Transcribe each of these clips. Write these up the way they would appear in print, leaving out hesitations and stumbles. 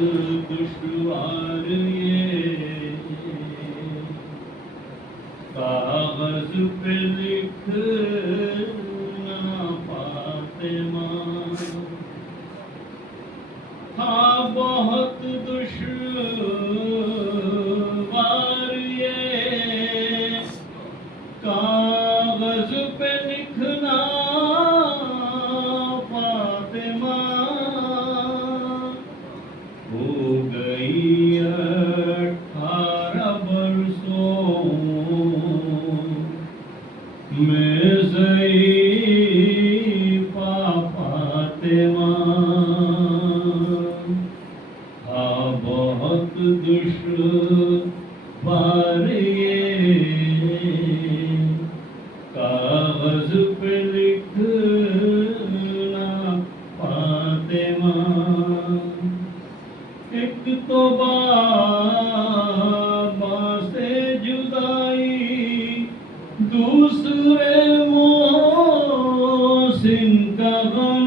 دشوار یہ کاغذ پہ لکھنا فاطمہ ہاں بہت دشوار یہ کاغذ پہ لکھنا فاطمہ ہو گئی 18 برسوں میں ضعیفہ فاطمہ ہاں بہت دشوار یہ کاغذ پہ لکھنا فاطمہ ایک تو بابا سے جدائی دوسرے محسن کا غم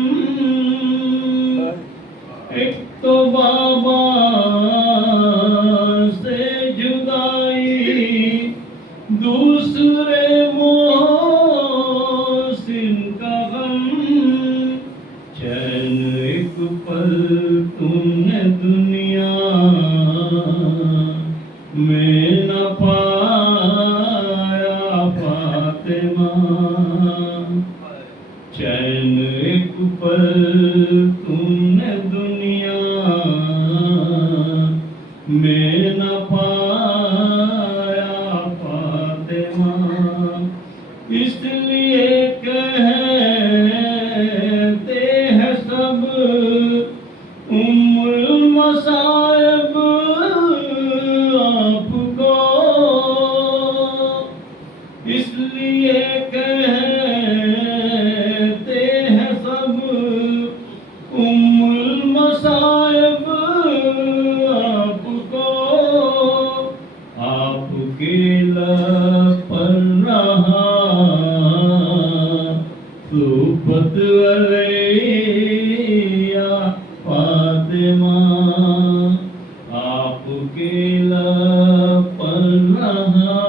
ایک تو بابا سے جدائی دوسرے محسن کا غم چین ایک پل تم نے دنیا میں نہ پایا فاطمہ چین ایک پل تم نے دنیا میں نہ پایا فاطمہ اس لیے کہتے ہیں سب ام المصائب آپ کو اس لیے کہتے ہیں سب ام المصائب آپ کو آپ کے لب پر رہا صحبت علیہ فاطمہ آپ کے لب پر رہا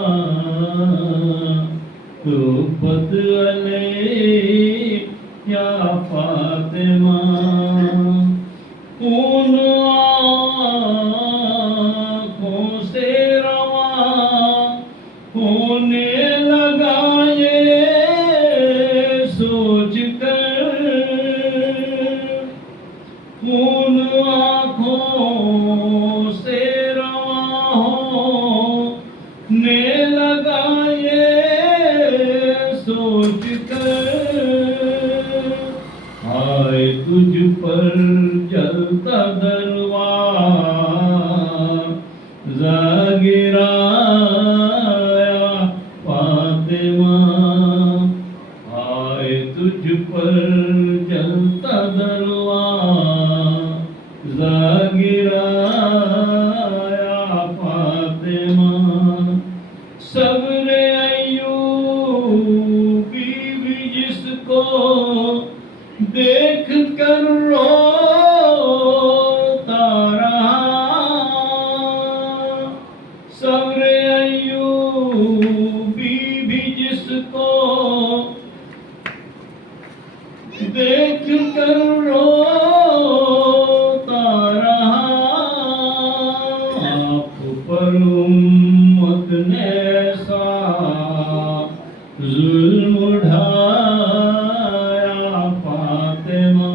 صحبت علیہ فاطمہ خون آنکھوں سے رواں ہونے لگا یہ سوچ کر خون آنکھوں سے رواں ہونے لگا یہ سوچ کر آئے تجھ پر جلتا دروازہ گرایا فاطمہ آئے تجھ پر جلتا دروازہ گرایا فاطمہ صبر ایوبی بھی جس کو دیکھ کر روتا رہا صبر ایوبی بھی جس کو دیکھ کر روتا رہا آپ پر امت نے ایسا ظلم ڈھایا فاطمہ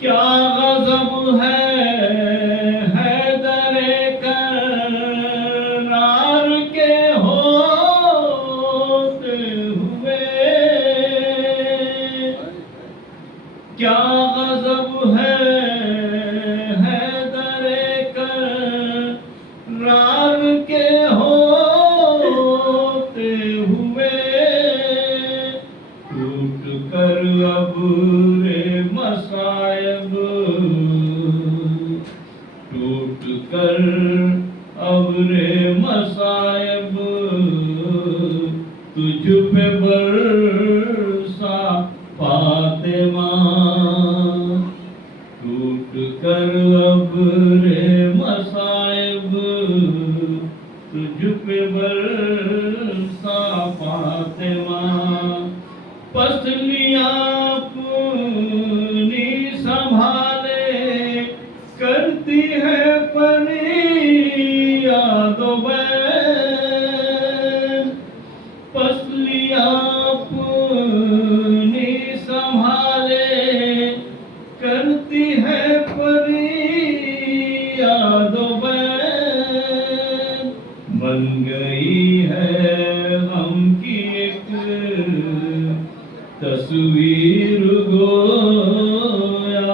کیا غضب ہے حیدر کرار کے ہوتے ہوئے کیا غضب ہے حیدر کرار کے ہوتے ہوئے ٹوٹ کر ابر مصائب ٹوٹ کر ابر مصائب تجھ پہ برسا فاطمہ ٹوٹ اٹھ کر اب رے مصائب تجھ پہ برسا فاطمہ، پسلیاں اپنی سنبھالے کرتی ہے فریاد و بین، پسلیاں اپنی سنبھالے کرتی ہے فریاد و بین، بن گئی ہے غم کی ایک تصویر گویا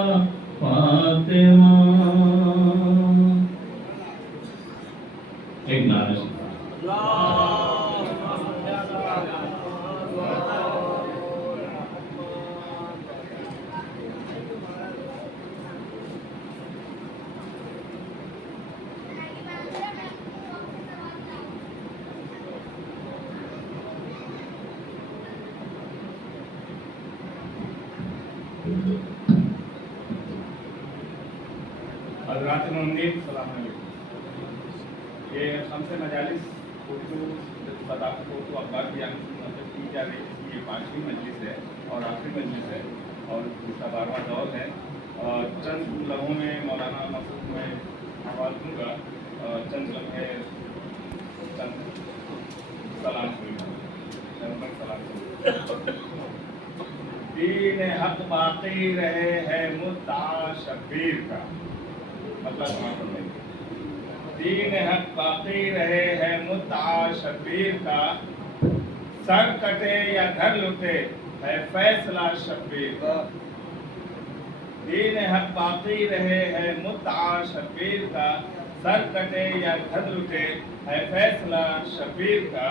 فاطمہ۔ ایک نعرہ سے حضرات مندین السلام علیکم۔ یہ خمسہ مجالس اردو صداقت اردو اخبار بیان کی منعقد کی جا رہی ہے، یہ 5ویں مجلس ہے اور آخری مجلس ہے اور اس کا 12واں دور ہے۔ چند لمحوں میں مولانا مسعود میں حوال دوں گا، چند لمحے چند سلام دین حق باقی رہے ہے مدعا شبیر کا، مطلب دین حق باقی رہے ہے مدعا شبیر کا، سر کٹے یا گھر لٹے ہے فیصلہ شبیر کا، دین حق باقی رہے ہے مدعا شبیر کا، سر کٹے یا گھر لٹے ہے فیصلہ شبیر کا،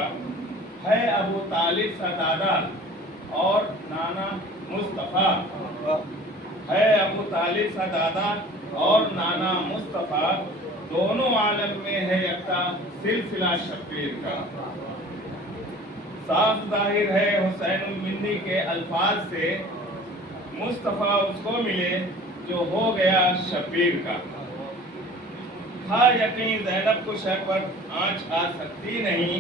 ہے ابو طالب سا دادا اور نانا مصطفیٰ، ہے ابو طالب سا دادا اور نانا مصطفیٰ، دونوں عالم میں ہے یکتا سلسلہ شبیر کا، صاف ظاہر ہے حسین المندی کے الفاظ سے مصطفیٰ اس کو ملے جو ہو گیا شبیر کا، تھا یقین زینب کو شہ پر آنچ آ سکتی نہیں،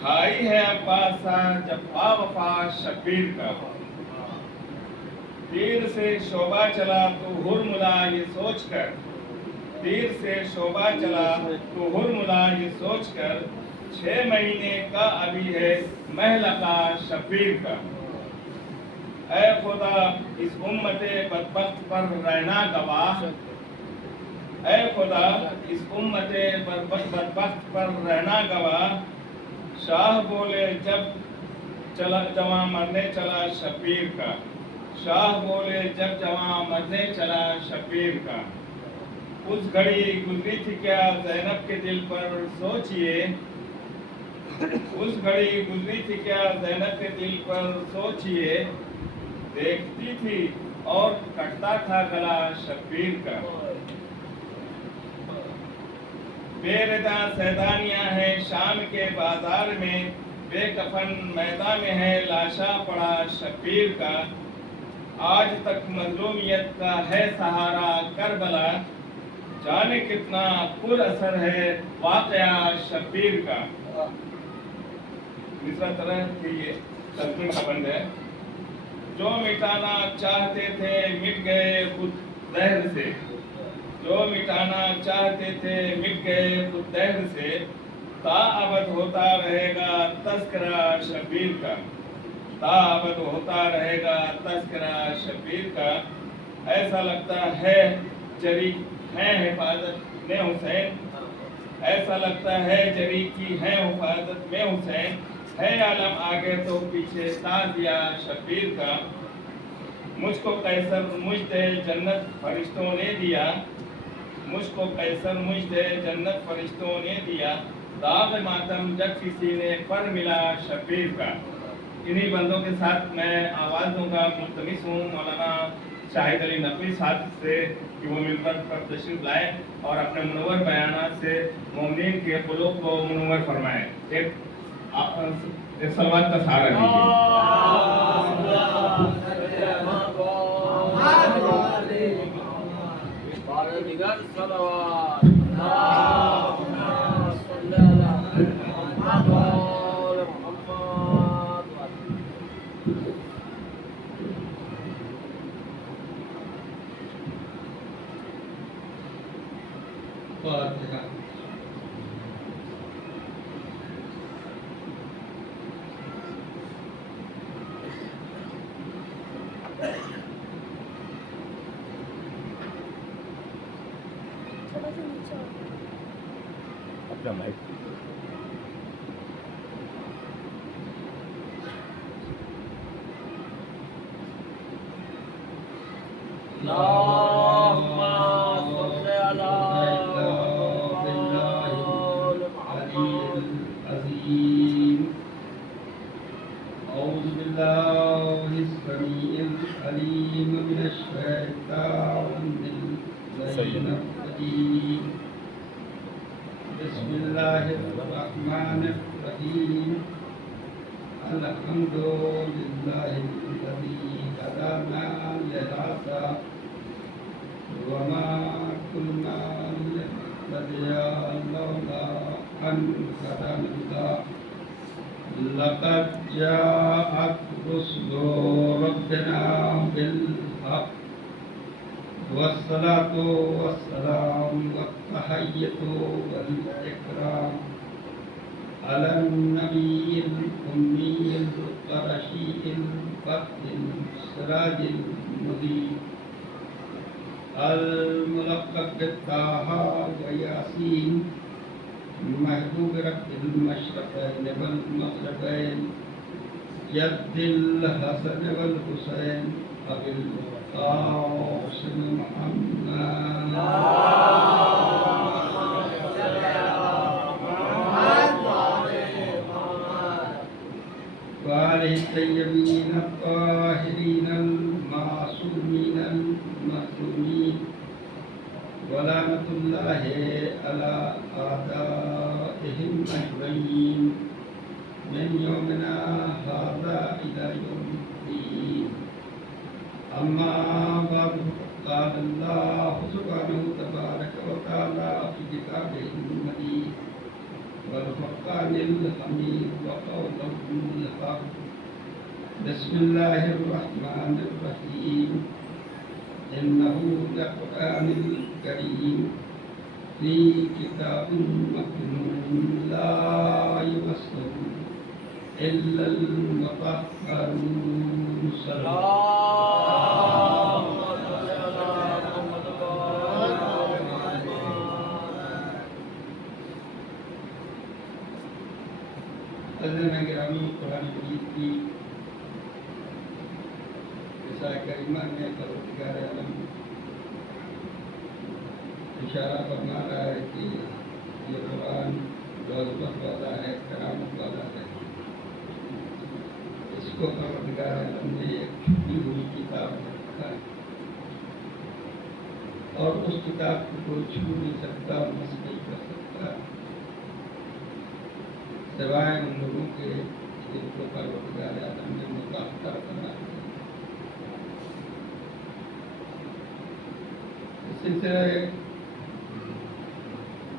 بھائی ہے عباسہ جب با وفا شبیر کا، تیر سے شعبہ چلا تو ہرملا یہ سوچ کر، تیر سے شعبہ چلا تو ہرملا یہ سوچ کر، 6 مہینے کا ابھی ہے مہلکہ شبیر کا، اے خدا اس امت بدبخت پر رہنا گواہ، اے خدا اس امت بدبخت پر رہنا گواہ، شاہ بولے جب جواں مرنے چلا شبیر کا، شاہ بولے جب جواں مرنے چلا شبیر کا، اس گھڑی گزری تھی کیا زینب کے دل پر سوچئے، اس گھڑی گزری تھی کیا زینب کے دل پر سوچئے، دیکھتی تھی اور کٹتا تھا گلا شبیر کا، بے ردا سیدانیاں ہیں شام کے بازار میں، بے کفن میدان میں ہے لاشا پڑا شبیر کا، آج تک مظلومیت کا ہے سہارا کربلا، جانے کتنا پر اثر ہے واقعہ شبیر کا۔ دوسرا طرح کی یہ تلقین کا بند ہے، جو مٹانا چاہتے تھے مٹ گئے خود زہر سے، جو مٹانا چاہتے تھے مٹ گئے خود زہر سے، تا ابد ہوتا رہے گا تذکرہ شبیر کا، تا ابد ہوتا رہے گا تذکرہ شبیر کا، ایسا لگتا ہے جری ہے حفاظت میں حسین، ایسا لگتا ہے جری کی ہے حفاظت میں حسین، ہے عالم آگے تو پیچھے تازیہ شبیر کا، مجھ کو قیصر مجھ دے جنت فرشتوں نے دیا، مجھ کو قیصر مجھ دے جنت فرشتوں نے دیا، داغ ماتم جب کسی نے پر ملا شبیر کا۔ انہی بندوں کے ساتھ میں آواز دوں گا، ملتمس ہوں مولانا شاہد علی نقوی صاحب سے کہ وہ ممبر پر تشریف لائیں اور اپنے منور بیانات سے مومنین کے قلوب کو منور فرمائیں۔ ایک صلوات کا سہارا دیجیے۔ دیگر صلوات اللهم صل على محمد وآل محمد فاتحة. اپنا مائک اللهم صل على محمد وآل محمد العظيم. أعوذ بالله السميع العليم من الشيطان اللعين الرجيم. بسم الله الرحمن الرحيم. الحمد لله الذي هدانا لهذا وما كنا لنهتدي لولا أن هدانا الله. لقد جاءت رسل ربنا بالحق والصلاة والسلام والتحية والإكرام على النبي الأمي القرشي الفتح السراج المضيء الملقب بالطه وياسين محبوب رب المشرقين والمغربين جد الحسن والحسين أبي القاسم محمد وآله الطيبين الطاهرين المعصومين المهدومين ولعنة الله على أعدائهم أجمعين من يومنا هذا إلى يوم الدين. أما بعد قال الله سبحانه تبارك وتعالى في كتابه المجيد والفرقان الحميد وقوله الحق. بسم الله الرحمن الرحيم. إنه لقرآن كريم في كتاب مكنون لا يمسه إلا المطهرون. صلى اللهم صل على محمد وآل محمد عزیزان گرامی، قرآن مجید کی رسالہ کریمہ میں پروردگار عالم اشارہ فرما رہا ہے کہ یہ قرآن جو عظمت والا ہے، کرامت والا ہے. اس کو پروردگار عالم نے ایک چھپی ہوئی کتاب میں رکھا ہے اور اس کتاب کو کوئی چھو نہیں سکتا اور مس نہیں کر سکتا سوائے ان لوگوں کے جن کو پروردگار عالم نے مطہر بنا دیا. اس سلسلے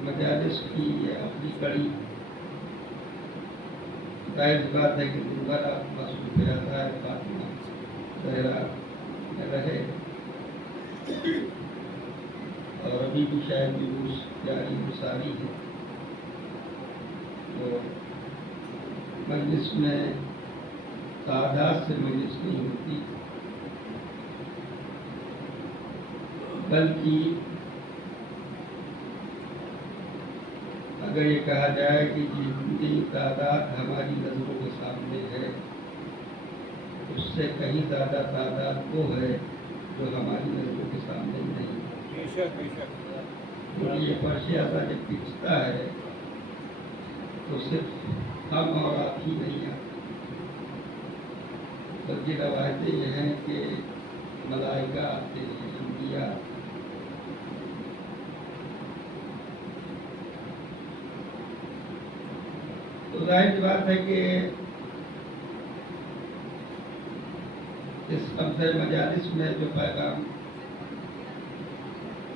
مجالس کی یہ اپنی کڑی ظاہر بات ہے کہ دوبارہ مصروف رہتا ہے فاطمہ زہرا میں رہے اور ابھی بھی شاید دروس جاری مساری ہے. تو مجلس میں تعداد سے مجلس نہیں ہوتی، بلکہ اگر یہ کہا جائے کہ جتنی تعداد ہماری نظروں کے سامنے ہے اس سے کہیں زیادہ تعداد وہ ہے جو ہماری نظروں کے سامنے نہیں. یہ فرش اعضا جب پھنستا ہے تو صرف ہم اور آپ ہی نہیں آتے، بلکہ روایتیں یہ ہیں کہ ملائکہ آتے ہیں، انبیاء. تو ظاہر بات ہے کہ اس قبضہ مجالس میں جو پیغام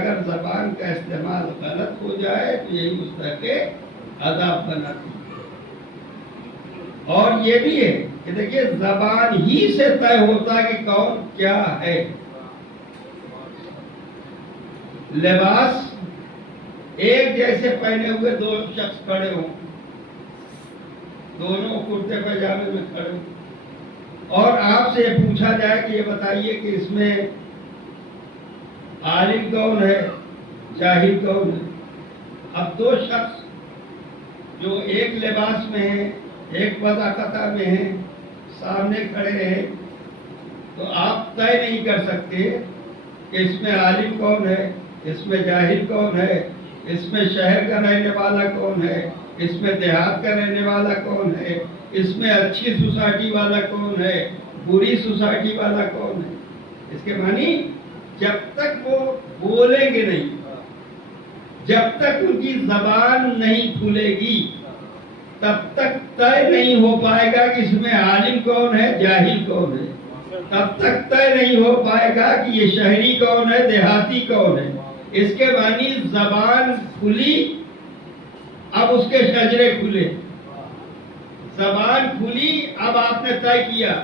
اگر زبان کا استعمال غلط ہو جائے تو یہی مستحق عذاب بناتی ہے۔ اور یہ بھی ہے کہ دیکھیے زبان ہی سے طے ہوتا ہے کہ کون کیا ہے۔ لباس ایک جیسے پہنے ہوئے دو شخص کھڑے ہوں، دونوں کرتے پاجامے میں کھڑے ہوں، اور آپ سے یہ پوچھا جائے کہ یہ بتائیے کہ اس میں عالم کون ہے، جاہل کون ہے؟ اب دو شخص جو ایک لباس میں ہیں، ایک وضاقتہ میں ہیں، سامنے کھڑے ہیں، تو آپ طے نہیں کر سکتے کہ اس میں عالم کون ہے، اس میں جاہل کون ہے، اس میں شہر کا رہنے والا کون ہے، اس میں دیہات کا رہنے والا کون ہے، اس میں اچھی سوسائٹی والا کون ہے، بری سوسائٹی والا کون ہے۔ اس کے معنی جب تک وہ بولیں گے نہیں، جب تک ان کی زبان نہیں کھلے گی، تب تک طے نہیں ہو پائے گا کہ اس میں عالم کون ہے، جاہل کون ہے۔ تب تک طے نہیں ہو پائے گا کہ یہ شہری کون ہے، دیہاتی کون ہے۔ اس کے معنی زبان کھلی، اب اس کے شجرے کھلے۔ زبان کھلی، اب آپ نے طے کیا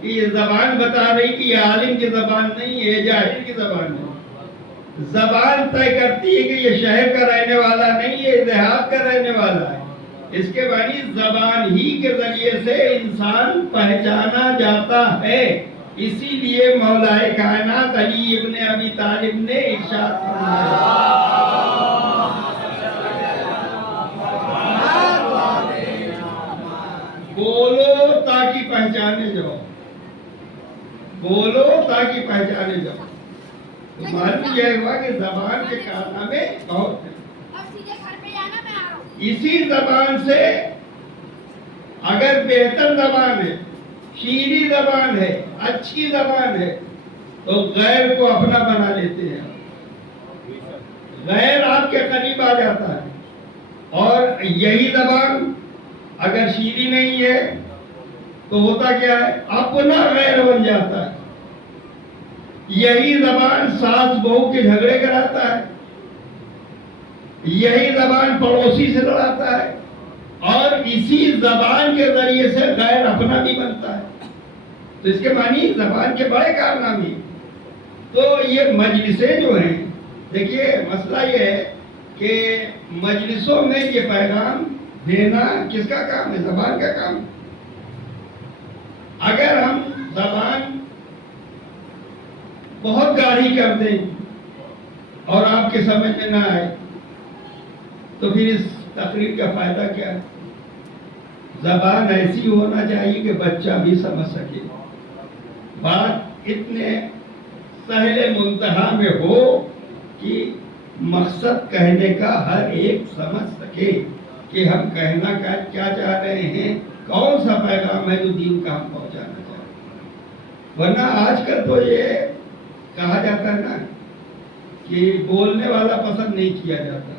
کہ یہ زبان بتا رہی کہ یہ عالم کی زبان نہیں ہے، یہ جاہل کی زبان ہے۔ زبان طے کرتی ہے کہ یہ شہر کا رہنے والا نہیں ہے، یہ دیہات کا رہنے والا ہے۔ اس کے معنی زبان ہی کے ذریعے سے انسان پہچانا جاتا ہے۔ اسی لیے مولا کائنات علی ابن ابی طالب نے ارشاد فرمایا، بولو تاکہ پہچانے جاؤ، بولو تاکہ پہچانے جاؤ۔ تو معلوم یہ ہوا کہ زبان کے کارنامے بہت ہیں۔ اسی زبان سے اگر بہتر زبان ہے، شیریں زبان ہے، اچھی زبان ہے، تو غیر کو اپنا بنا لیتے ہیں، غیر آپ کے قریب آ جاتا ہے۔ اور یہی زبان اگر شیریں نہیں ہے تو ہوتا کیا ہے، اپنا غیر بن جاتا ہے۔ یہی زبان ساس بہو کے جھگڑے کراتا ہے، یہی زبان پڑوسی سے لڑاتا ہے، اور اسی زبان کے ذریعے سے غیر اپنا بھی بنتا ہے۔ تو اس کے معنی زبان کے بڑے کارنامے۔ تو یہ مجلسیں جو ہیں، دیکھیے مسئلہ یہ ہے کہ مجلسوں میں یہ پیغام دینا کس کا کام ہے؟ زبان کا کام۔ اگر ہم زبان بہت گاڑی کر دیں اور آپ کے سمجھ میں نہ آئے تو پھر اس تقریر کا فائدہ کیا ہے؟ زبان ایسی ہونا چاہیے کہ بچہ بھی سمجھ سکے، بات اتنے سہل منتہا میں ہو کہ مقصد کہنے کا ہر ایک سمجھ سکے کہ ہم کہنا کیا چاہ رہے ہیں، کون سا پیغام ہے جو دین کا ہم پہنچانا چاہ رہے ہیں۔ ورنہ آج کل تو یہ کہا جاتا ہے نا کہ بولنے والا پسند نہیں کیا جاتا،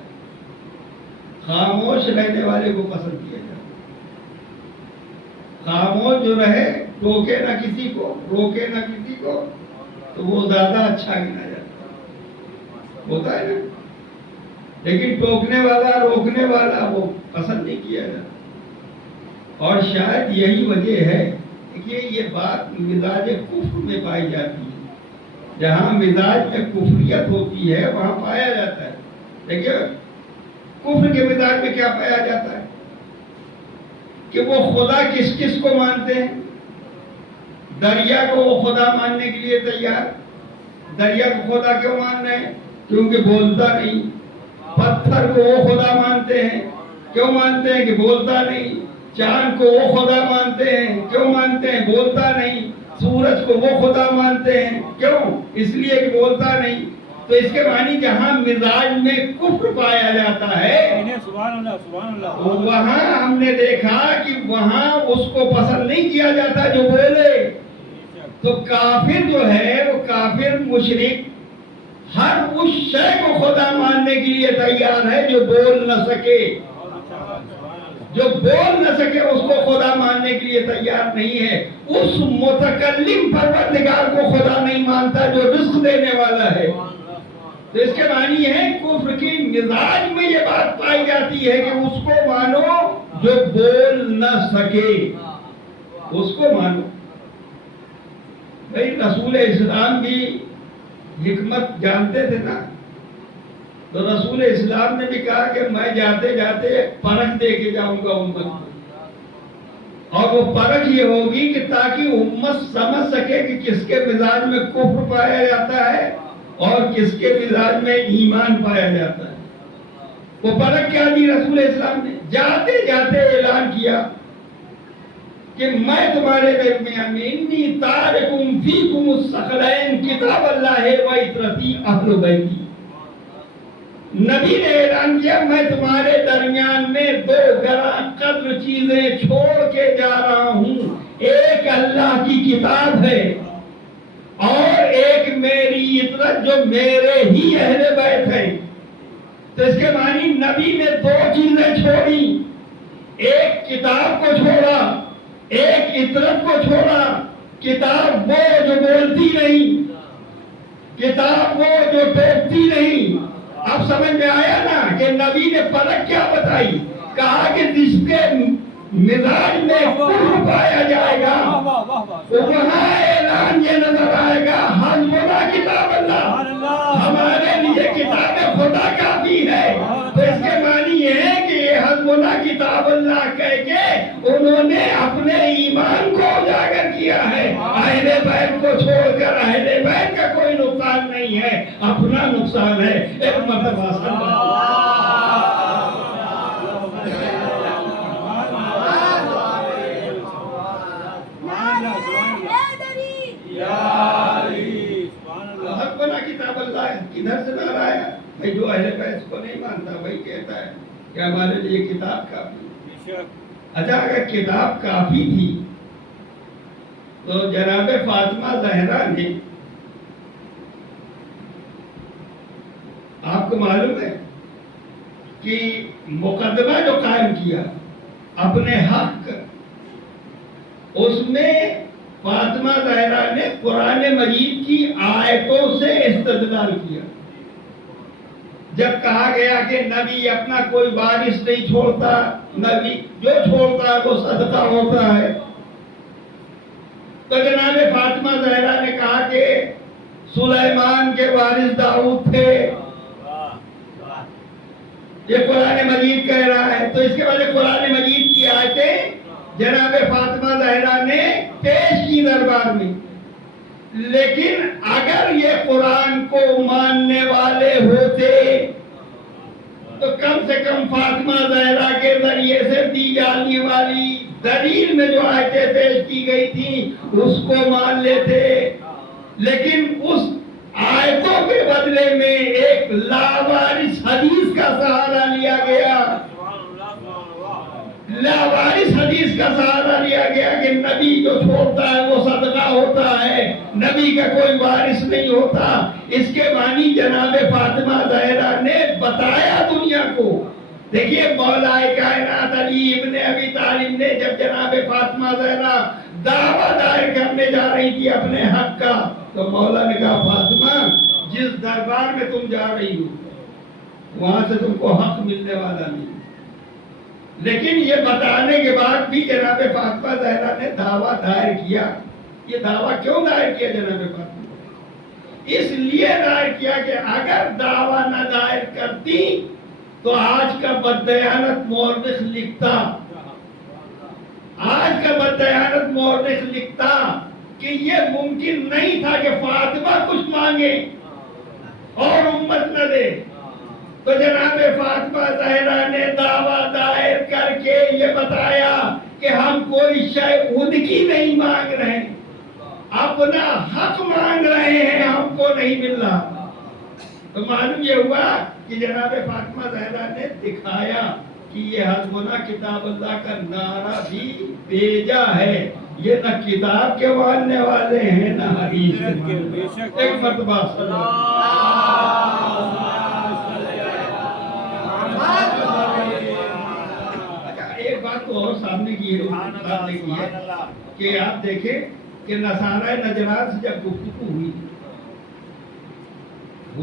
خاموش رہنے والے کو پسند کیا جاتا۔ خاموش جو رہے، ٹوکے نہ کسی کو، روکے نہ کسی کو، تو وہ زیادہ اچھا گنا جاتا ہوتا ہے نا۔ لیکن ٹوکنے والا، روکنے والا، وہ پسند نہیں کیا جاتا۔ اور شاید یہی وجہ ہے کہ یہ بات مزاج کفر میں پائی جاتی ہے۔ جہاں مزاج میں کفریت ہوتی ہے وہاں پایا جاتا ہے۔ دیکھیے کفر کے مزاج میں کیا پایا جاتا ہے کہ وہ خدا کس کس کو مانتے ہیں۔ دریا کو وہ خدا ماننے کے لیے تیار۔ دریا کو خدا کیوں مان رہے ہیں؟ کیونکہ بولتا نہیں۔ پتھر کو وہ خدا مانتے ہیں، کیوں مانتے ہیں؟ کہ بولتا نہیں۔ چاند کو وہ خدا مانتے ہیں، کیوں مانتے ہیں؟ بولتا نہیں۔ سورج کو وہ خدا مانتے ہیں، کیوں؟ اس لیے کہ بولتا نہیں۔ تو اس کے معنی جہاں مزاج میں کفر پایا جاتا ہے، سبحان اللہ سبحان اللہ، وہاں ہم نے دیکھا کہ وہاں اس کو پسند نہیں کیا جاتا جو بولے۔ تو کافر جو ہے، وہ کافر مشرک ہر اس شے کو خدا ماننے کے لیے تیار ہے جو بول نہ سکے۔ جو بول نہ سکے اس کو خدا ماننے کے لیے تیار نہیں ہے۔ اس متکلم پروردگار کو خدا نہیں مانتا جو رزق دینے والا ہے۔ تو اس کے معنی ہے کفر کی مزاج میں یہ بات پائی جاتی ہے کہ اس کو مانو جو بول نہ سکے، اس کو مانو۔ بھائی رسول اسلام بھی حکمت جانتے تھے نا، تو رسول اسلام نے بھی کہا کہ میں جاتے جاتے پرکھ دے کے جاؤں گا امت کو، اور وہ پرکھ یہ ہوگی کہ تاکہ امت سمجھ سکے کہ کس کے مزاج میں کفر پایا جاتا ہے اور کس کے مزاج میں ایمان پایا جاتا ہے۔ وہ پرکھ کیا دی رسول اسلام نے؟ جاتے جاتے اعلان کیا کہ میں تمہارے درمیان میں انی تارکم فیکم الثقلین کتاب اللہ و عترتی اہل بیتی۔ نبی نے اعلان کیا میں تمہارے درمیان میں دو گراں قدر چیزیں چھوڑ کے جا رہا ہوں، ایک اللہ کی کتاب ہے اور ایک میری عطرت جو میرے ہی اہل بیت ہیں۔ تو اس کے معنی نبی نے دو چیزیں چھوڑی، ایک کتاب کو چھوڑا، ایک عطرت کو چھوڑا۔ کتاب وہ جو بولتی نہیں، کتاب وہ جو ٹوکتی نہیں۔ اب سمجھ میں آیا نا کہ نبی نے فرق کیا بتائی؟ کہا کہ جس کے مزاج میں کفر پایا جائے گا وہاں اعلان یہ نظر آئے گا حسبنا کتاب اللہ، ہمارے لیے کتاب خدا کافی ہے۔ تو اس کے معنی یہ ہے کہ یہ حسبنا کتاب اللہ کہہ کے انہوں نے اپنے ایمان کو اجاگر کیا ہے۔ اہل بیت کو چھوڑ کر اہل بیت کا کوئی نقصان نہیں ہے، اپنا نقصان ہے۔ ایک مرتبہ کتاب اللہ کدھر سے نہ آیا؟ بھائی جو اہل بیت کو نہیں مانتا وہی کہتا ہے کہ ہمارے لیے کتاب کافی۔ اچھا اگر کتاب کافی تھی تو جناب فاطمہ زہرا نے، آپ کو معلوم ہے کہ مقدمہ جو قائم کیا اپنے حق، اس میں فاطمہ زہرا نے قرآن مجید کی آیتوں سے استدلال کیا۔ جب کہا گیا کہ نبی اپنا کوئی وارث نہیں چھوڑتا، نبی جو چھوڑتا ہے وہ صدقہ ہوتا ہے، تو جناب فاطمہ زہرا نے کہا کہ سلیمان کے وارث داؤد تھے، یہ قرآن مجید کہہ رہا ہے۔ تو اس کے بعد قرآن مجید کی آیتیں جناب فاطمہ زہرا نے پیش کی دربار میں۔ لیکن اگر یہ قرآن کو ماننے والے ہوتے تو کم سے کم فاطمہ زہرا کے ذریعے سے دی جانے والی دلیل میں جو آیتیں پیش کی گئی تھی اس کو مان لیتے، لیکن اس آیتوں کے بدلے میں ایک لاوارث حدیث کا سہارا لیا گیا، لاوارث حدیث کا سہارا لیا گیا کہ نبی جو چھوڑتا ہے وہ صدقہ ہوتا ہے، نبی کا کوئی وارث نہیں ہوتا۔ اس کے معنی جناب فاطمہ زہرا نے بتایا دنیا کو۔ دیکھیے مولا کائنات علی ابن ابی طالب نے جب جناب فاطمہ زہرا دعویٰ دائر کرنے جا رہی تھی اپنے حق کا، تو مولا نے کہا فاطمہ جس دربار میں تم جا رہی ہو وہاں سے تم کو حق ملنے والا نہیں۔ لیکن یہ بتانے کے بعد بھی جناب فاطمہ زہرا نے دعویٰ دائر کیا۔ یہ دعویٰ کیوں دائر کیا جناب فاطمہ؟ اس لیے دائر کیا کہ اگر دعویٰ نہ دائر کرتی تو آج کا بددیانت مورخ لکھتا، آج کا بددیانت مورخ لکھتا کہ یہ ممکن نہیں تھا کہ فاطمہ کچھ مانگے اور امت نہ دے۔ تو جناب فاطمہ زہرا نے دعویٰ دائر کر کے یہ بتایا کہ ہم کوئی شے ان کی نہیں مانگ رہے، اپنا حق مانگ رہے ہیں، ہم کو نہیں مل رہا۔ تو معلوم یہ ہوا کہ جناب فاطمہ زہرا نے دکھایا کہ یہ حسبنا کتاب اللہ کا نعرہ بھی بیجا ہے، یہ نہ کتاب کے ماننے والے ہیں نہ حدیث کے ماننے والے۔ ایک مرتبہ صلی ایک بات تو اور سامنے کی ہے کہ آپ دیکھیں کہ نصارہ نجران سے جب گفتگو ہوئی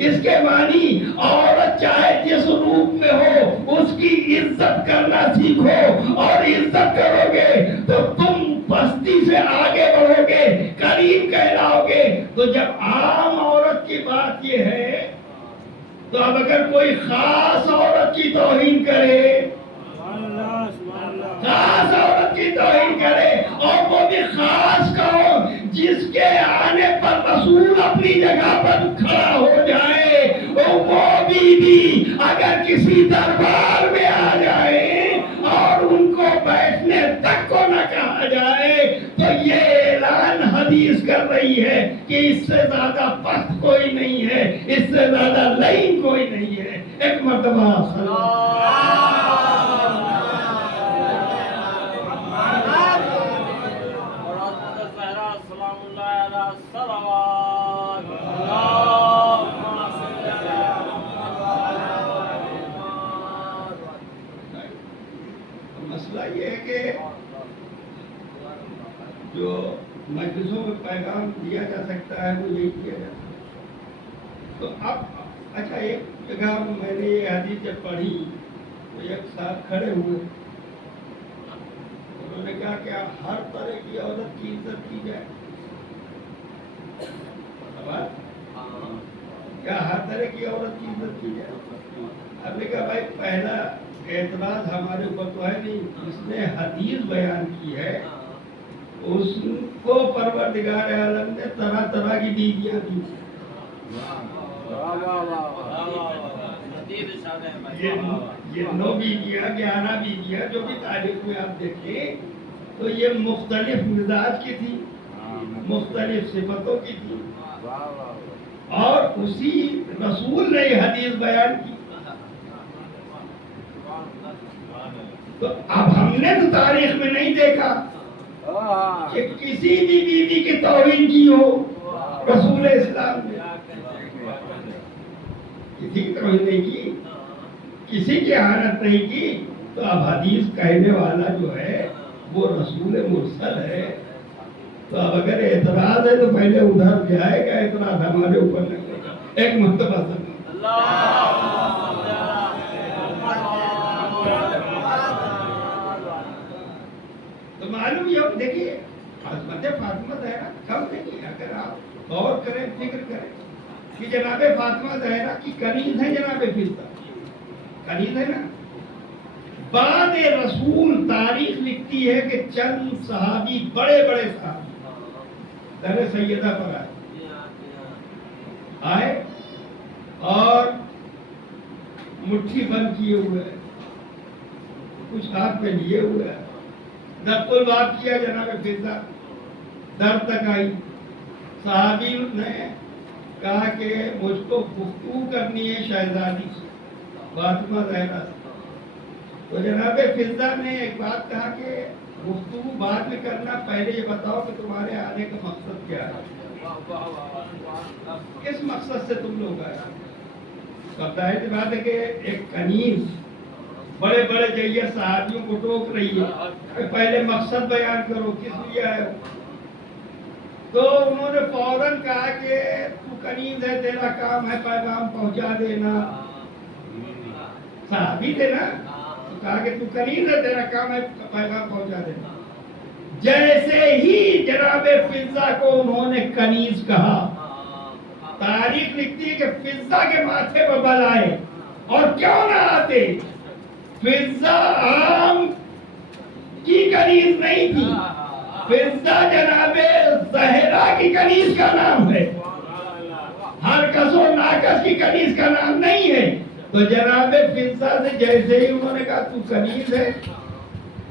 اس کے معنی عورت چاہے جس روپ میں ہو اس کی عزت کرنا سیکھو، اور عزت کرو گے تو تم پستی سے آگے بڑھو گے، کریم کہلاؤ گے۔ تو جب عام عورت کی بات یہ ہے تو اب اگر کوئی خاص عورت کی توہین کرے، خاص عورت کی توہین کرے، اور وہ بھی خاص قوم جس کے آنے پر رسول اپنی جگہ پر کھڑا ہو جائے، وہ بھی اگر کسی دربار میں آ جائے اور ان کو بیٹھنے تک کو نہ کہا جائے، تو یہ اعلان حدیث کر رہی ہے کہ اس سے زیادہ پست کوئی نہیں ہے، اس سے زیادہ لعین کوئی نہیں ہے۔ ایک مرتبہ مسئلہ یہ ہے کہ جو مجلسوں میں پیغام دیا جا سکتا ہے وہ یہی کیا جاتا ہے۔ تو اب اچھا، ایک جگہ میں نے یہ حدیث جب پڑھی تو ایک ساتھ کھڑے ہوئے، انہوں نے کہا کہ ہر طرح کی عورت کی عزت کی جائے، کیا ہر طرح کی عورت کی عزت کی جائے؟ ہم نے کہا بھائی پہلا اعتراض ہمارے اوپر تو ہے نہیں، جس نے حدیث بیان کی ہے اس کو پروردگار عالم نے طرح طرح کی بیویاں دی، یہ 9 بیویاں 11 بیویاں جو بھی تاریخ میں آپ دیکھیں تو یہ مختلف مزاج کی تھی، مختلف صفتوں کی تھی، اور اسی رسول نے یہ حدیث بیان کی۔ تو اب ہم نے تو تاریخ میں نہیں دیکھا کہ کسی بھی بیوی کی توہین کی ہو رسول اسلام نے، کسی کی توہین نہیں کی، کسی کی اہانت نہیں کی۔ تو اب حدیث کہنے والا جو ہے وہ رسول مرسل ہے، تو اب اگر اعتراض ہے تو پہلے ادھر جائے گا، اعتراض ہمارے اوپر لگے گا۔ ایک مرتبہ سے تو معلوم یہ دیکھیے عظمت فاطمہ زہرا کم نہیں ہے۔ اگر آپ غور کریں، فکر کریں کہ جناب فاطمہ زہرا کی کنیز ہے جناب فضہ، کنیز ہے نا۔ بعد رسول تاریخ لکھتی ہے کہ چند صحابی، بڑے بڑے صحابی در سیدہ پر آئے اور مٹھی بند کیے ہوئے، کچھ ہاتھ میں لیے ہوئے، دق الباب کیا جناب فضہ، در تک آئی۔ صحابی نے کہا کہ مجھ کو گفتگو کرنی ہے شہزادی سے، فاطمہ زہرا سے۔ تو جناب فضہ نے ایک بات کہا کہ گفتگو بعد میں کرنا، پہلے یہ بتاؤ کہ تمہارے آنے کا مقصد کیا ہے، کس مقصد سے تم لوگ آئے؟ ظاہر بات ہے کہ ایک کنیز بڑے بڑے جیہ صحابیوں کو ٹوک رہی ہے کہ پہلے مقصد بیان کرو، کس لیے آئے ہو؟ تو انہوں نے فوراً کہا کہ تو کنیز ہے، تیرا کام ہے پیغام پہنچا دینا، صحابی تھے نا، تو کہا کہ تو کنیز ہے، تیرا کام ہے پیغام پہنچا دینا۔ جیسے ہی جناب فضہ کو انہوں نے کنیز کہا، تاریخ لکھتی ہے کہ فضہ کے ماتھے پر بل آئے، اور کیوں نہ آتے، فضہ عام کی کنیز نہیں تھی، فضہ جناب زہرا کی کنیز کا نام ہے، ہر کس و ناکس کی کنیز کا نام نہیں ہے۔ تو جناب فضہ سے جیسے ہی انہوں نے کہا تو کنیز ہے،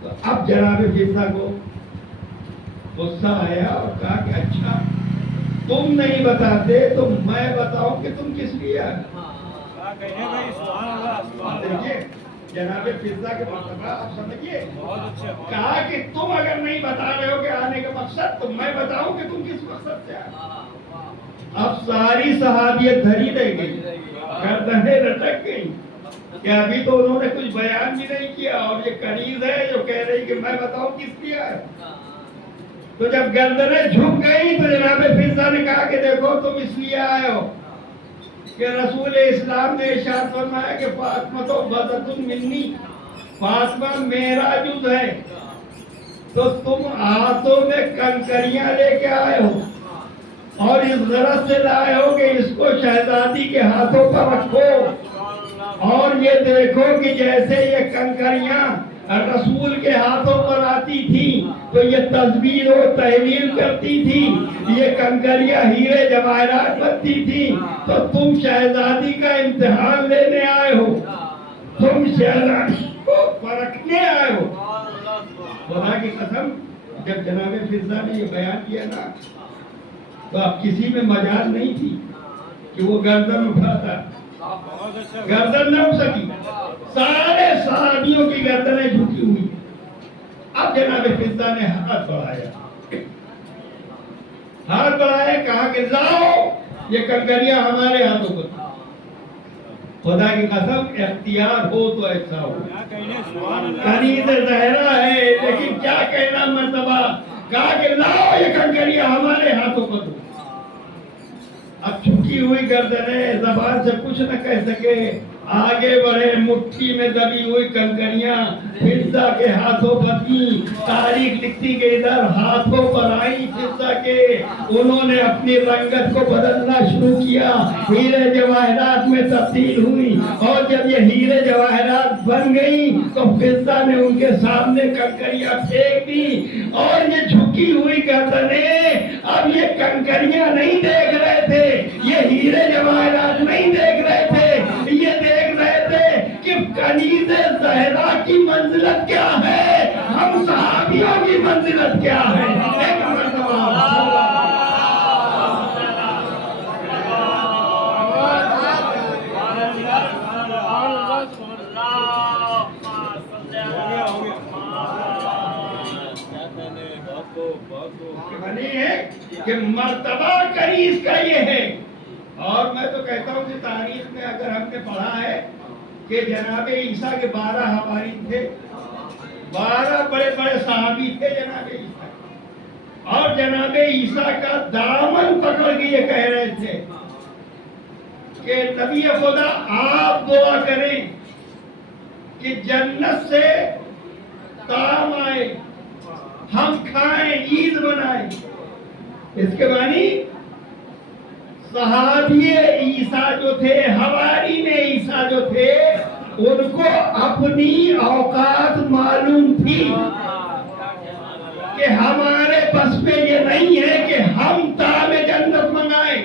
تو اب جناب فضہ کو غصہ آیا اور کہا کہ اچھا تم نہیں بتاتے تو میں بتاؤں کہ تم کس لیے آئے۔ دیکھیے جناب فضہ کے مرتبہ آپ سمجھیے، کہا کہ تم اگر نہیں بتا رہے ہو کہ آنے کا مقصد، تو میں بتاؤں کہ تم کس مقصد سے آئے۔ اب ساری صحابیت دھری رہ گئی، گردنیں لٹک گئی کہ ابھی تو انہوں نے کچھ بیان بھی نہیں کیا، اور یہ کنیز ہے جو کہہ رہی کہ میں بتاؤں کس لیے آئے۔ تو جب گردنیں جھک گئی تو جناب فضہ نے کہا کہ دیکھو تم اس لیے آئے ہو کہ رسول اسلام نے ارشاد فرمایا کہ فاطمہ تو بذۃ منی، فاطمہ میرا جز ہے. تو تم ہاتھوں میں کنکریاں لے کے آئے ہو اور اس غرض سے لائے ہو کہ اس کو شہزادی کے ہاتھوں پر رکھو، اور یہ دیکھو کہ جیسے یہ کنکریاں رسول کے ہاتھوں پر آتی تھی تو یہ تسبیح و تحلیل کرتی تھی، یہ کنکریاں ہیرے جواہرات بنتی تھی. تو تم شہزادی کا امتحان لینے آئے ہو، تم شہزادی کو پرکھنے آئے ہو. خدا کی قسم جب جناب فضہ نے یہ بیان کیا نا تو اب کسی میں مجال نہیں تھی کہ وہ گردن اٹھاتا، گردن نہ اٹھ سکی، سارے صحابیوں کی گردنیں جھکی ہوئی. اب جناب فضہ نے ہاتھ بڑھایا، کہا کہ لاؤ یہ کنکریاں ہمارے ہاتھوں پر. خدا کی قسم اختیار ہو تو ایسا ہو. کنیز زہرا ہے لیکن کیا کہنا مرتبہ، کہا کہ لاؤ یہ کنکریاں ہمارے ہاتھوں پر دو. اب جھکی ہوئی گردنیں زبان سے کچھ نہ کہہ سکے، آگے بڑھے، مٹھی میں دبی ہوئی کنکریاں فضہ کے ہاتھوں پر تھیں. تاریخ لکھتی کہ ادھر ہاتھوں پر آئی فضہ کے، انہوں نے اپنی رنگت کو بدلنا شروع کیا، ہیرے جواہرات میں تبدیل ہوئی، اور جب یہ ہیرے جواہرات بن گئی تو فضہ نے ان کے سامنے کنکریاں پھینک دی. اور یہ جھکی ہوئی گردنیں اب یہ کنکریاں نہیں دیکھ رہے تھے، یہ ہیرے جواہرات نہیں دیکھ رہے تھے، یہ دیکھ رہے تھے کہ کنیز زہرا کی منزلت کیا ہے، ہم صحابیوں کی منزلت کیا ہے. ایک مرتبہ بنی ہے کہ مرتبہ کنیز کا یہ ہے. اور میں تو کہتا ہوں کہ تاریخ میں اگر ہم نے پڑھا ہے کہ جناب عیسیٰ کے 12 حواری تھے، 12 بڑے بڑے صحابی تھے جناب عیسیٰ، اور جناب عیسیٰ کا دامن پکڑ کے یہ کہہ رہے تھے کہ نبی خدا آپ دعا کریں کہ جنت سے طعام آئے، ہم کھائیں، عید منائیں. اس کے معنی صحابی عیسیٰ جو تھے، حواری میں عیسیٰ جو تھے، ان کو اپنی اوقات معلوم تھی کہ ہمارے بس میں یہ نہیں ہے کہ ہم طعام جنت منگائیں،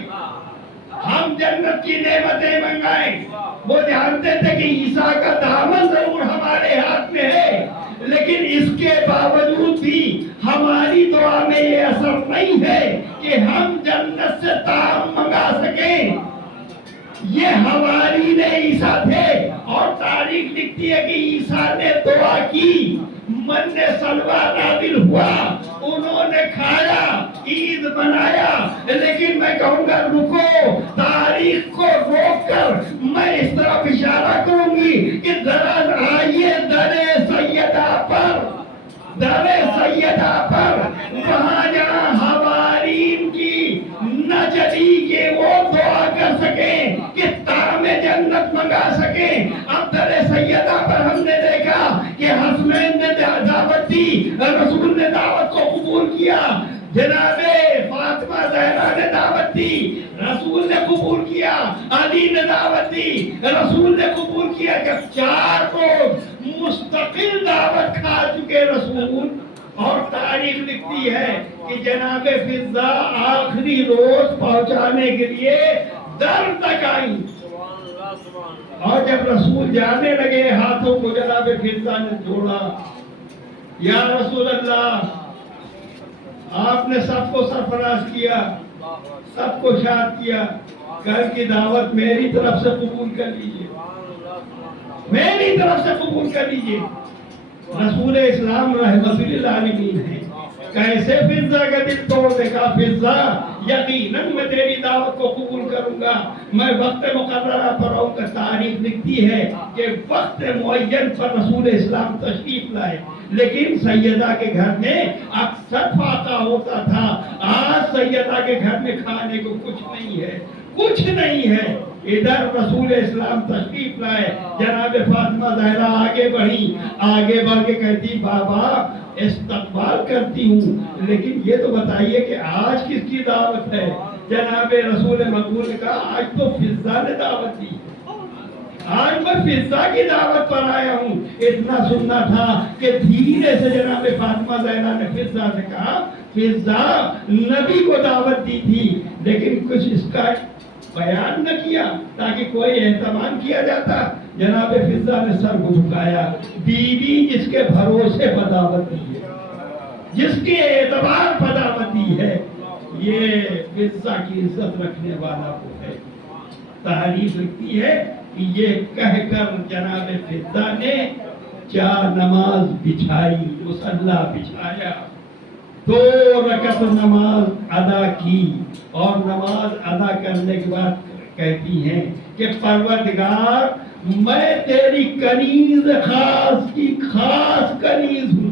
ہم جنت کی نعمتیں منگائیں. وہ جانتے تھے کہ عیسیٰ کا دامن ضرور ہمارے ہاتھ میں ہے، لیکن اس کے باوجود بھی ہماری دعا میں یہ اثر نہیں ہے کہ ہم جنت سے طعام منگا سکیں. یہ حواری نے عیسیٰ تھے، اور تاریخ لکھتی ہے کہ عیسیٰ نے دعا کی، من سلوہ نازل ہوا، انہوں نے کھایا، عید منایا. لیکن میں کہوں گا رکو، تاریخ کو روک کر میں اس طرف اشارہ کروں گی کہ ذرا آئیے در سیدہ پر، وہاں جہاں حوارین کی نہ چلی کہ وہ دعا کر سکیں کہ طعام جنت منگا سکیں. اب در سیدہ پر ہم نے دیکھا کہ حسنین نے دعوت دی، رسول نے دعوت کو قبول کیا، جناب فاطمہ زہرا نے دعوت دی، رسول نے قبول کیا، علی نے دعوت دی، رسول نے قبول کیا. جب 4 روز مستقل دعوت کھا چکے رسول، اور تاریخ لکھتی ہے کہ جناب فضہ آخری روز پہنچانے کے لیے در تک آئی، اور جب رسول جانے لگے ہاتھوں کو جناب فضہ نے جوڑا، یا رسول اللہ آپ نے سب کو سرفراز کیا، سب کو شاد کیا، گھر کی دعوت میری طرف سے قبول کر لیجئے، میری طرف سے قبول کر لیجئے. رسول اسلام رحمت للعالمین ہے، کیسے فضہ کا دل توڑ دے گا؟ فضہ یقیناً میں تیری دعوت کو قبول کروں گا، میں وقت مقررہ پر آؤں گا. تاریخ لکھتی ہے کہ وقت معین پر رسول اسلام تشریف لائے، لیکن سیدہ کے گھر میں اکثر فاقہ ہوتا تھا. آج سیدہ کے گھر میں کھانے کو کچھ نہیں ہے، کچھ نہیں ہے. ادھر رسول اسلام تشریف لائے، جناب فاطمہ زہرا آگے بڑھی، آگے بڑھ کے کہتی بابا استقبال کرتی ہوں، لیکن یہ تو بتائیے کہ آج کس کی دعوت ہے؟ جناب رسول مقبول نے کہا آج تو فضا نے دعوت دی، آج میں فضا کی دعوت پر آیا ہوں۔ اتنا سننا تھا کہ دھیرے سے جناب فاطمہ زہرا نے فضا سے کہا فضا نبی کو دعوت دی تھی، لیکن کچھ اس کا بیان نہ کیا تاکہ کوئی اہتمام کیا جاتا۔ جناب فضا نے سر کو جھکایا، بیوی جس کے بھروسے پر دعوت دی ہے، جس کے اعتبار پر دعوت دی ہے، یہ فضا کی عزت رکھنے والا کو ہے۔ تاریخ لکھتی ہے کہ یہ کہہ کر جناب فضا نے 4 نماز بچھائی، مصلی بچھایا، 2 رکعت نماز ادا کی، اور نماز ادا کرنے کے بعد کہتی ہیں کہ پروردگار میں تیری کنیز خاص کی خاص کنیز ہوں،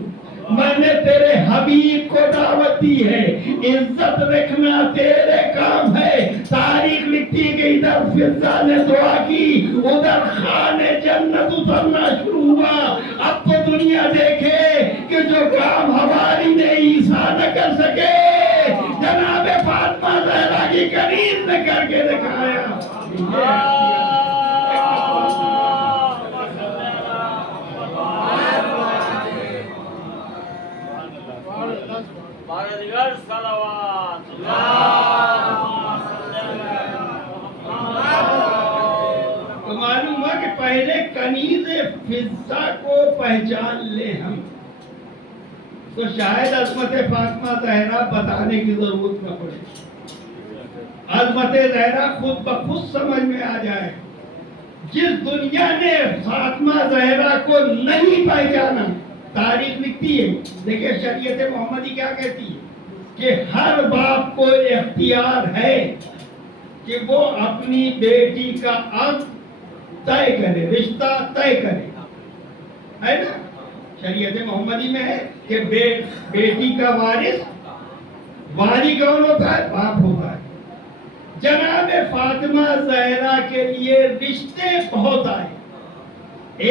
میں نے تیرے حبیب کو دعوت دی ہے، عزت رکھنا تیرے کام ہے۔ تاریخ لکھتی ہے کہ ادھر فضا نے دعا کی، ادھر خان جنت اترنا شروع ہوا۔ اب تو دنیا دیکھے کہ جو کام ہماری نے عیسیٰ نہ کر سکے، جناب فاطمہ زہرا کی کنیز نے کر کے دکھایا۔ تو معلوم ہوا کہ پہلے کنیز فضا کو پہچان لیں ہم، تو شاید عظمت فاطمہ زہرا بتانے کی ضرورت نہ پڑے، عظمت زہرا خود بخود سمجھ میں آ جائے۔ جس دنیا نے فاطمہ زہرا کو نہیں پہچانا، تاریخ لکھتی ہے، دیکھیں شریعت محمدی کیا کہتی ہے کہ ہر باپ کو اختیار ہے کہ وہ اپنی بیٹی کا عقد طے کرے، رشتہ طے کرے، ہے نا؟ شریعت محمدی میں ہے کہ بیٹی کا وارث، والی کون ہوتا ہے؟ باپ ہوتا ہے۔ جناب فاطمہ زہرا کے لیے رشتے بہت آئے،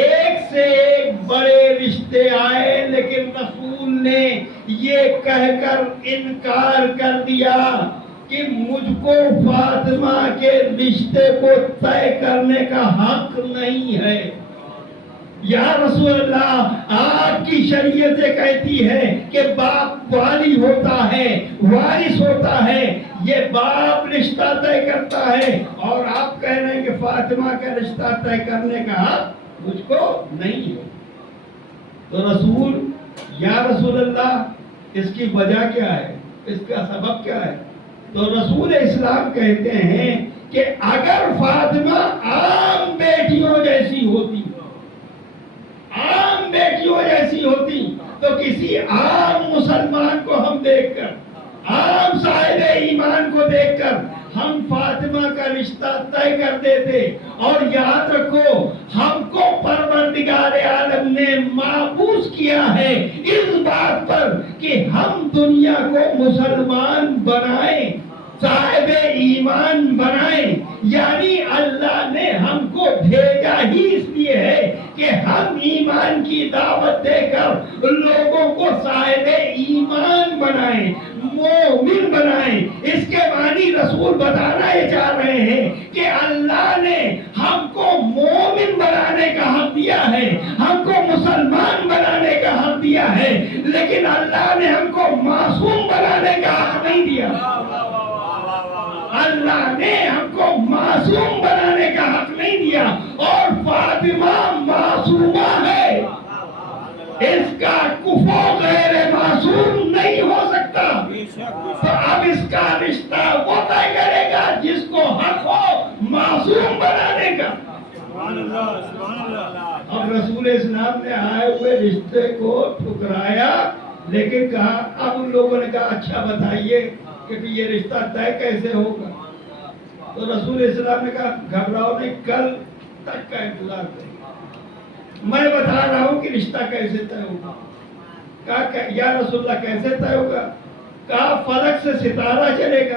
ایک سے ایک بڑے رشتے آئے، لیکن رسول نے یہ کہہ کر انکار کر دیا کہ مجھ کو فاطمہ کے رشتے کو طے کرنے کا حق نہیں ہے۔ یا رسول اللہ، آپ کی شریعت کہتی ہے کہ باپ والی ہوتا ہے، وارث ہوتا ہے، یہ باپ رشتہ طے کرتا ہے، اور آپ کہہ رہے ہیں کہ فاطمہ کا رشتہ طے کرنے کا حق مجھ کو نہیں ہے۔ تو رسول، یا رسول اللہ، اس کی وجہ کیا ہے؟ اس کا سبب کیا ہے؟ تو رسول اسلام کہتے ہیں کہ اگر فاطمہ عام بیٹیوں جیسی ہوتی، عام بیٹیوں جیسی ہوتی، تو کسی عام مسلمان کو ہم دیکھ کر، عام صاحب ایمان کو دیکھ کر ہم فاطمہ کا رشتہ طے کر دیتے۔ اور یاد رکھو، ہم کو پروردگار عالم نے مابوس کیا ہے اس بات پر کہ ہم دنیا کو مسلمان بنائیں، صاحب ایمان بنائیں، یعنی اللہ نے ہم کو بھیجا ہی اس لیے ہے کہ ہم ایمان کی دعوت دے کر لوگوں کو صاحب ایمان بنائیں، مومن بنائیں۔ اس کے معنی رسول بتانا یہ چاہ رہے ہیں کہ اللہ نے ہم کو مومن بنانے کا حق دیا ہے، ہم کو مسلمان بنانے کا حق دیا ہے، لیکن اللہ نے ہم کو معصوم بنانے کا حق نہیں دیا۔ اللہ نے ہم کو معصوم بنانے کا حق نہیں دیا، اور فاطمہ معصومہ ہے، اس کا کفو غیر معصوم نہیں ہو سکتا۔ تو اب اس کا رشتہ وہ طے کرے گا جس کو حق ہو معصوم بنانے کا۔ اب رسول اسلام نے آئے ہوئے رشتے کو ٹھکرایا، لیکن کہا، اب ان لوگوں نے کہا اچھا بتائیے کہ یہ رشتہ طے کیسے ہوگا؟ تو رسول اسلام نے کہا گھبراؤ نہیں، کل تک کا انتظار کریں، میں بتا رہا ہوں کہ رشتہ کیسے طے ہوگا۔ کہا یا رسول اللہ کیسے طے ہوگا؟ کہا فلک سے ستارہ چلے گا،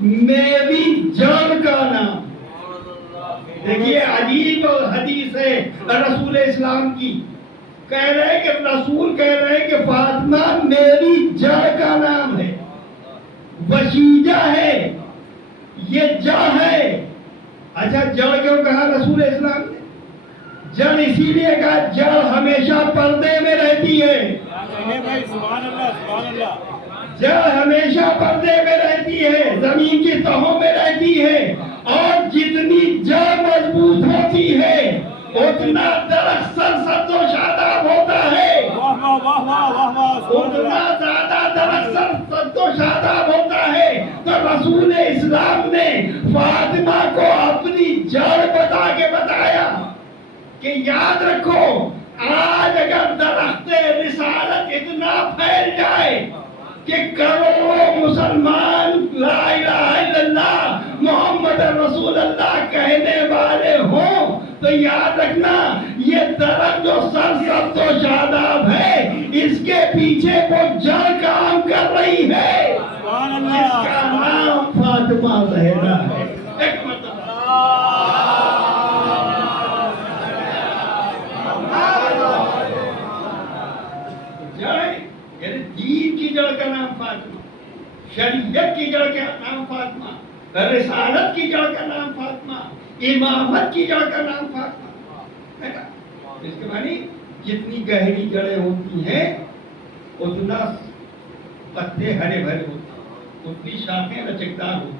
میری جان کا نام. دیکھیے عجیب حدیث ہے رسول اسلام کی. کہہ رہے کہ رسول کہہ رہے کہ فاطمہ میری جڑ کا نام ہے. وشیجہ ہے, یہ جڑ ہے. اچھا جڑ کیوں کہا رسول اسلام نے؟ جڑ اسی لیے کہا جڑ ہمیشہ پردے میں رہتی ہے. جڑ ہمیشہ پردے میں رہتی ہے, زمین کی تہوں میں رہتی ہے, اور جتنی جڑ مضبوط ہوتی ہے اتنا درخت سرسبز و شاداب ہوتا ہے. اتنا زیادہ درخت سرسبز و شاداب ہوتا ہے. تو رسول اسلام نے فاطمہ کو اپنی جڑ بتا کے بتایا کہ یاد رکھو, آج اگر درخت رسالت اتنا پھیل جائے کہ کروڑوں مسلمان لا الہ الا اللہ محمد رسول اللہ کہنے والے ہوں, تو یاد رکھنا یہ درخت جو سرسبز و شاداب ہے اس کے پیچھے وہ جڑ کام کر رہی ہے جس کا نام فاطمہ زہرا ہے. ایک مرتبہ یعنی دین کی جڑ کا نام فاطمہ, شریعت کی جڑ کا نام فاطمہ, رسالت کی جڑ کا نام فاطمہ, امامت کی جڑ کا نام فاطمہ. اس کے معنی جتنی گہری جڑیں ہوتی ہیں اتنا پتے ہرے بھرے ہوتے ہیں, اتنی شاخیں لچکدار ہوتی ہیں.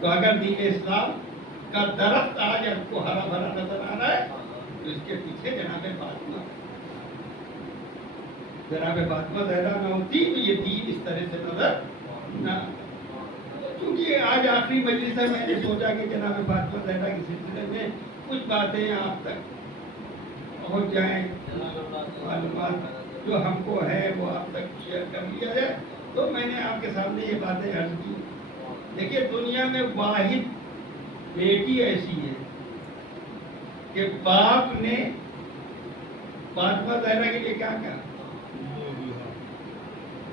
تو اگر دین اسلام کا درخت آج ہم کو ہرا بھرا نظر آ رہا ہے تو اس کے پیچھے جناب فاطمہ زہرا نہ ہوتی تو یہ دین اس طرح سے نظر نہ. کیونکہ آج آخری مجلس ہے, میں نے سوچا کہ جناب فاطمہ زہرا کے سلسلے میں کچھ باتیں آپ تک پہنچ جائیں, معلومات جو ہم کو ہے وہ آپ تک شیئر کر لیا جائے. تو میں نے آپ کے سامنے یہ باتیں عرض کی. دیکھیے دنیا میں واحد بیٹی ایسی ہے کہ باپ نے فاطمہ زہرا کے لیے کیا کہا,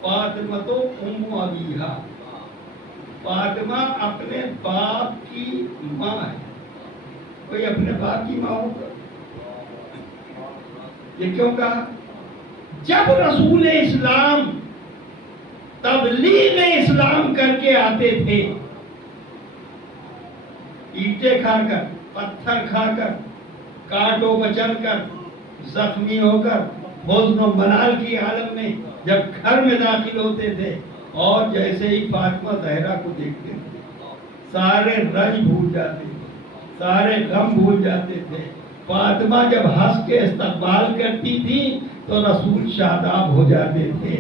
فاطمہ تو ام ابیہا, فاطمہ اپنے باپ کی ماں ہے. کوئی اپنے باپ کی ماں ہوگا؟ یہ کیوں کہا؟ جب رسول اسلام تبلیغ اسلام کر کے آتے تھے, اینٹیں کھا کر, پتھر کھا کر, کانٹوں بچل کر, زخمی ہو کر, حزن و ملال کی عالم میں جب گھر میں داخل ہوتے تھے, اور جیسے ہی فاطمہ زہرا کو دیکھتے تھے سارے رنج بھول جاتے تھے, سارے غم بھول جاتے تھے. فاطمہ جب ہنس کے استقبال کرتی تھی تو رسول شاداب ہو جاتے تھے.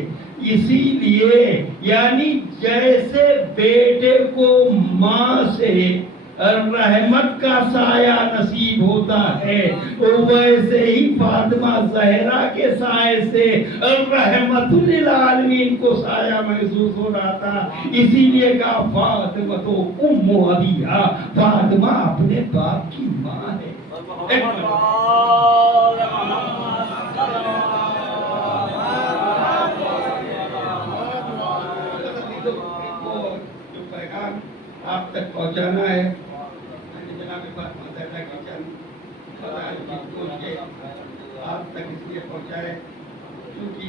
اسی لیے یعنی جیسے بیٹے کو ماں سے رحمت کا سایہ نصیب ہوتا ہے ویسے ہی فاطمہ زہرا کے سائے سے رحمت للعالمین کو سایہ محسوس ہو رہا تھا. اسی لیے کہا فاطمہ تو ام ابیہا, فاطمہ اپنے باپ کی ماں ہے. جو پیغام آپ تک پہنچانا ہے جناب فاطمہ زہرا کی چند فضائل کی سوچ کے آپ تک اس لیے پہنچائے کیونکہ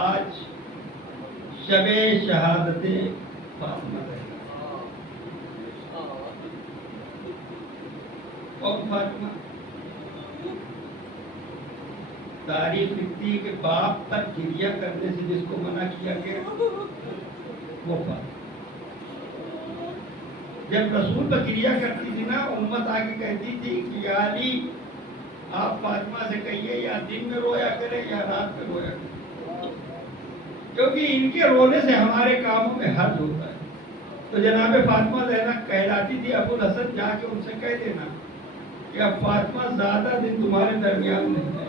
آج شب شہادت فاطمہ زہرا. اور فاطمہ تاریخ لکھتی ہے کہ باپ پر گریہ کرنے سے جس کو منع کیا گیا وہ فاطمہ. جب رسول پر گریہ کرتی تھی نا, امت آگے کہتی تھی کہ یا علی آپ فاطمہ سے کہیے یا دن میں رویا کرے یا رات میں رویا کرے, کیونکہ ان کے رونے سے ہمارے کاموں میں حرج ہوتا ہے. تو جناب فاطمہ زہرا کہلاتی تھی, ابو الحسن جا کے ان سے کہہ دینا کہ اب فاطمہ زیادہ دن تمہارے درمیان نہیں ہے,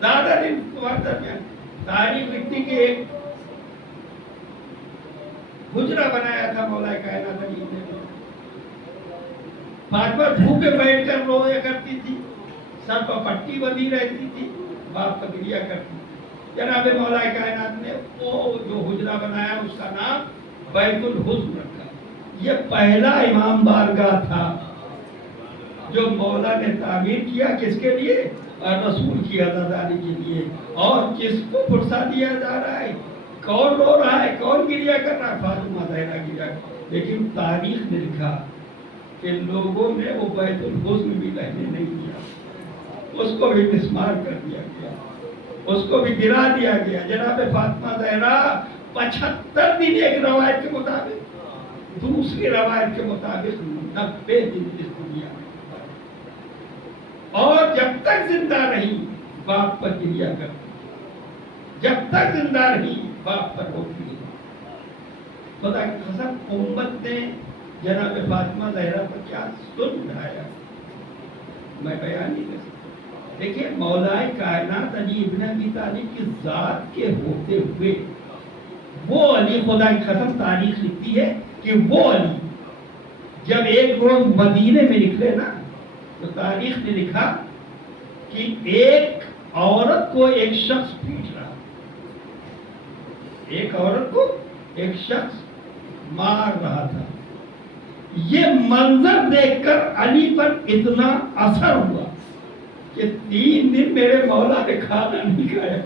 زیادہ دن تمہارے درمیان. تاریخ لکھتی کہ ایک حجرہ بنایا تھا مولا کائنات علی نے, فاطمہ بھوکے بیٹھ کر رویا کرتی تھی, سر پر پٹی بندھی رہتی تھی, باپ کا گریہ کرتی تھی. جناب مولا کائنات نے وہ جو حجرہ بنایا اس کا نام بیت الحزن رکھا. یہ پہلا امام بارگاہ تھا جو مولا نے تعمیر کیا. کس کے لیے؟ رسول کی عزاداری کے لیے. اور کس کو پرسا دیا جا رہا ہے؟ کون رو رہا ہے؟ کون گریا کر رہا ہے؟ فاطمہ زہرا گریا. لیکن تاریخ نے لکھا کہ لوگوں نے وہ بیت الحزن بھی رہنے نہیں دیا, اس کو بھی مسمار کر دیا گیا, اس کو بھی گرا دیا گیا. جناب فاطمہ زہرا 75 دن ایک روایت کے مطابق, دوسری روایت کے مطابق 90 دن اس دنیا میں, اور جب تک زندہ رہی باپ پر گریا کرتی, جب تک زندہ رہی باپ پر روتی. خدا کی قسم امت نے جناب فاطمہ زہرا پر کیا سن اٹھایا میں بیان نہیں کر سکتا. دیکھیے مولائے کائنات علی ابن ابی طالب کی ذات کے ہوتے ہوئے وہ علی, خدا کی قسم تاریخ لکھتی ہے کہ وہ علی جب ایک روز مدینے میں نکلے نا, تو تاریخ نے لکھا کہ ایک عورت کو ایک شخص پیٹ رہا, ایک عورت کو ایک شخص مار رہا تھا. یہ منظر دیکھ کر علی پر اتنا اثر ہوا کہ 3 دن میرے مولا نے کھانا نہیں کھایا,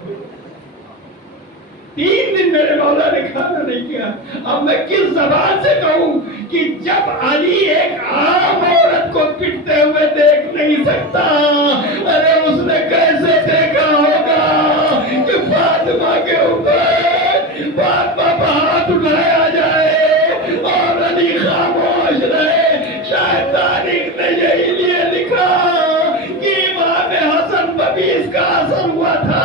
3 دن میرے مولا نے کھانا نہیں کیا. اب میں کس زبان سے کہوں کہ جب علی ایک عام عورت کو پٹتے ہوئے دیکھ نہیں سکتا, ارے اس نے کیسے دیکھا ہوگا کہ فاطمہ کے اوپر فاطمہ پر ہاتھ اٹھایا جائے اور علی خاموش رہے. شاید تاریخ نے یہی لیے لکھا کہ امام حسن پر بھی اس کا اثر ہوا تھا.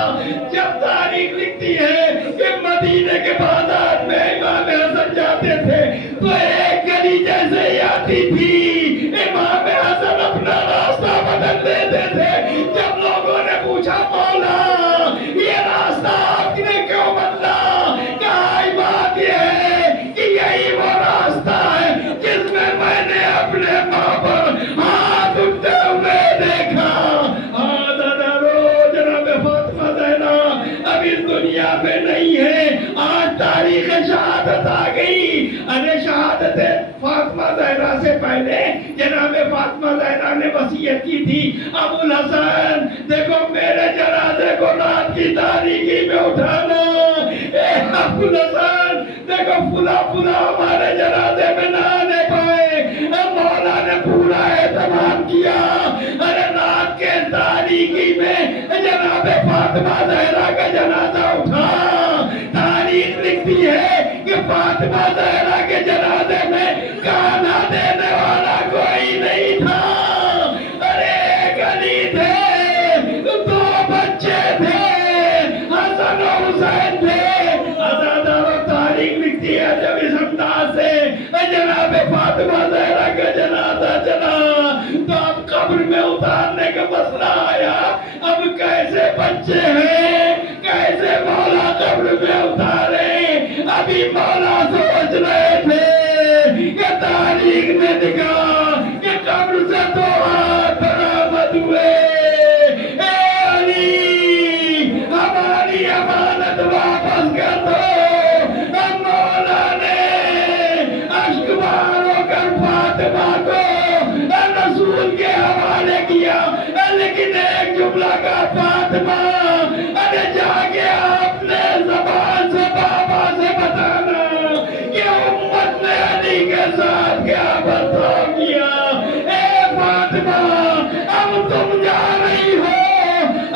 جب تاریخ لکھتی ہے کہ مدینے کے بازار میں امام حسن جاتے تھے تو ایک گلی جیسے ہی آتی تھی امام حسن اپنا راستہ بدل دیتے تھے. جب لوگوں نے پوچھا مولا یہ راستہ آپ نے کیوں بدلا, کہا بات یہ ہے کہ یہی وہ راستہ ہے جس میں میں نے اپنے ماں پر ہاتھ اٹھتے ہوئے دیکھا. جناب فاطمہ زہرا اب اس دنیا میں نہیں ہے, آج تاریخ شہادت آ گئی. ارے شہادت فاطمہ زہرا سے پہلے جناب فاطمہ زہرا نے وصیت کی تھی, ابو الحسن دیکھو میرے جنازے کو رات کی تاریکی میں اٹھانا, ابو الحسن دیکھو فلا فلا ہمارے جنازے میں نہ آنے پائے. مولا نے پورا اہتمام کیا. ارے رات کے تاریکی میں جناب فاطمہ زہرا کا جنازہ اٹھا. تاریخ لکھتی ہے کہ فاطمہ زہرا کے جنازے میں کھانا دینے والا کوئی نہیں تھا. ارے ایک علی تھے, 2 بچے تھے, حسن و حسین تھے. تاریخ لکھتی ہے جب اس انداز سے جناب فاطمہ زہرا کا جنازہ چلا تو اب قبر میں اتارنے کا مسئلہ آیا. اب کیسے بچے ہیں, کیسے مولا قبر میں اتارے. ابھی مولا سوچ رہے تھے کہ تاریخ نے دکھا کہ قبر سے 2 ہاتھ برآمد ہوئے. اے علی ہماری امانت واپس کر دو. مولا نے اشک بار ہو کر فاطمہ کو رسول کے حوالے کیا, لیکن ایک جملہ کا فاطمہ ارے جا کے اپنے زبان سے بابا سے بتانا کہ امت نے علی کے ساتھ کیا برتاؤ کیا. اے فاطمہ اب تم جا رہی ہو,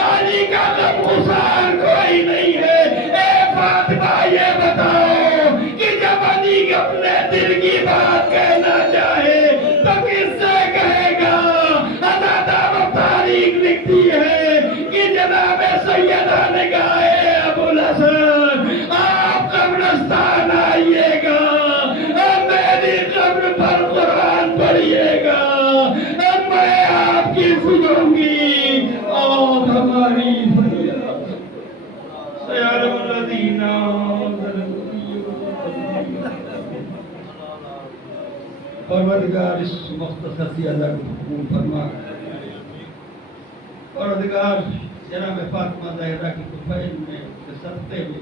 علی کا غمگسار کوئی نہیں ہے. اے فاطمہ یہ بتاؤ کہ جب علی اپنے دل کی بات کہنا چاہے تو کس سے کہے گا. تاریخ لکھتی ہے کہ جناب سیدہ نے کہا ہے ابو الحسن آپ قبرستان آئیے گا, میری قبر پر قرآن پڑھیے گا, میں آپ کی سنوں گی اور ہماری فریاد. سیارم الذین پروردگار اس مختصر سی اللہ کو حکم فرما. پروردگار جناب فاطمہ زہرا کی طفیل میں صدقے میں